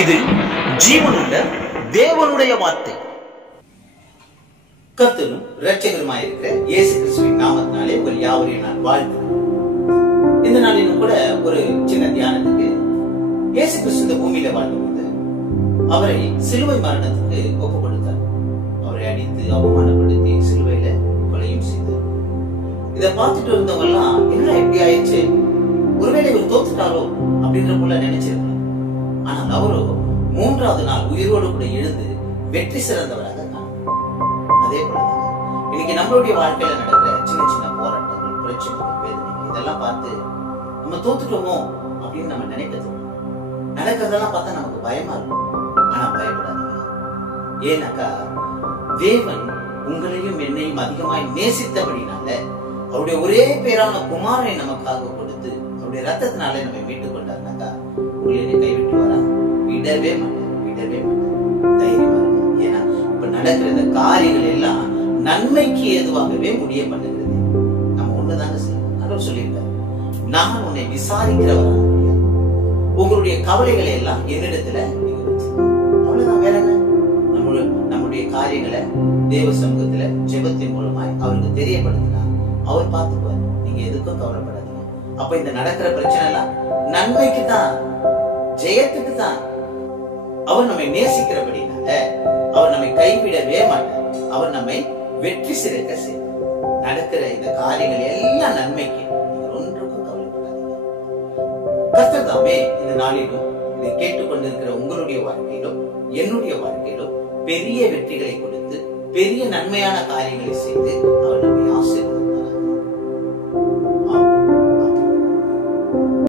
இது ஜீவனுள்ள தேவனுடைய வார்த்தை. கர்த்தரும் இரட்சகருமாயிருக்கிற இயேசு கிறிஸ்துவின் நாமத்தினாலே உங்கள் யாவரையும் நான் வாழ்த்துகிறேன். இந்த நாளிலும் கூட ஒரு சின்ன தியானத்துக்கு, இயேசு கிறிஸ்து இந்த பூமியில வாழ்ந்தபோது அவரை சிலுவை மரணத்துக்கு ஒப்பு கொடுத்தார். அவரை அடித்து அவமானப்படுத்தி சிலுவையில கொலையும் செய்தார். இதை பார்த்துட்டு இருந்தவங்க எல்லாம் என்ன எப்படி ஆயிடுச்சு, ஒருவேளை இவர் தோத்துட்டாரோ அப்படின்ற போல நினைச்சிருக்கலாம். ஆனால் அவரோ 3வது நாள் உயிரோடு கூட எழுந்து வெற்றி சிறந்தவராக இருந்தார். அதே போலதான் இன்னைக்கு நம்மளுடைய வாழ்க்கையில நடக்கிற சின்ன சின்ன போராட்டங்கள், பிரச்சனைகள், வேதனைகள் இதெல்லாம் பார்த்து நம்ம தோத்துட்டோமோ அப்படின்னு நம்ம நினைக்கிறது. நடக்கிறதெல்லாம் பார்த்தா நமக்கு பயமா இருக்கும். ஆனா பயப்படாதீங்க. ஏன்னாக்கா தேவன் உங்களையும் என்னையும் அதிகமாய் நேசித்தபடினால அவருடைய ஒரே பேரான குமாரனை நமக்காக கொடுத்து அவருடைய ரத்தத்தினாலே நம்ம மீட்டுக் கொண்டாருனாக்கா உங்களை கைவிட்டு வரா, விடவே மாட்டேன், விடவே மாட்டேன். தைரியமா இருக்கு. ஏன்னா இப்ப நடக்கிற இந்த காரியங்கள் எல்லாம் நன்மைக்கு ஏதுவாகவே முடிய பண்ணுகிறது. நம்ம ஒண்ணுதாங்க செய்யணும். சொல்லியிருக்காரு, நான் உன்னை விசாரிக்கிறவரா, உங்களுடைய கவலைகளை எல்லாம் என்னிடத்துல நீங்க வச்சு, அவ்வளவுதான். வேற என்ன? நம்முடைய காரியங்களை தேவ சமூகத்துல ஜெபத்தின் மூலமாய் அவருக்கு தெரியப்படுத்தினா அவர் பார்த்துக்குவார். நீங்க எதுக்கும் கவலைப்படாதீங்க. அப்ப இந்த நடக்கிற பிரச்சனை எல்லாம் நன்மைக்கு தான், ஜெயத்துக்கு தான். அவர் நம்மை நேசிக்கிறபடினால அவர் நம்மை கைவிடவே மாட்டார். அவர் நம்மை வெற்றி சிறக்க செய்வார். நடக்கிற இந்த காரியங்கள் எல்லாம் நன்மைக்கு. ஒன்றுக்கும் கவலைப்படாதீங்க. கர்த்தர் தாமே இந்த நாளிலும் இதை கேட்டுக்கொண்டிருக்கிற உங்களுடைய வாழ்க்கையிலும் என்னுடைய வாழ்க்கையிலும் பெரிய வெற்றிகளை கொடுத்து பெரிய நன்மையான காரியங்களை செய்து அவர்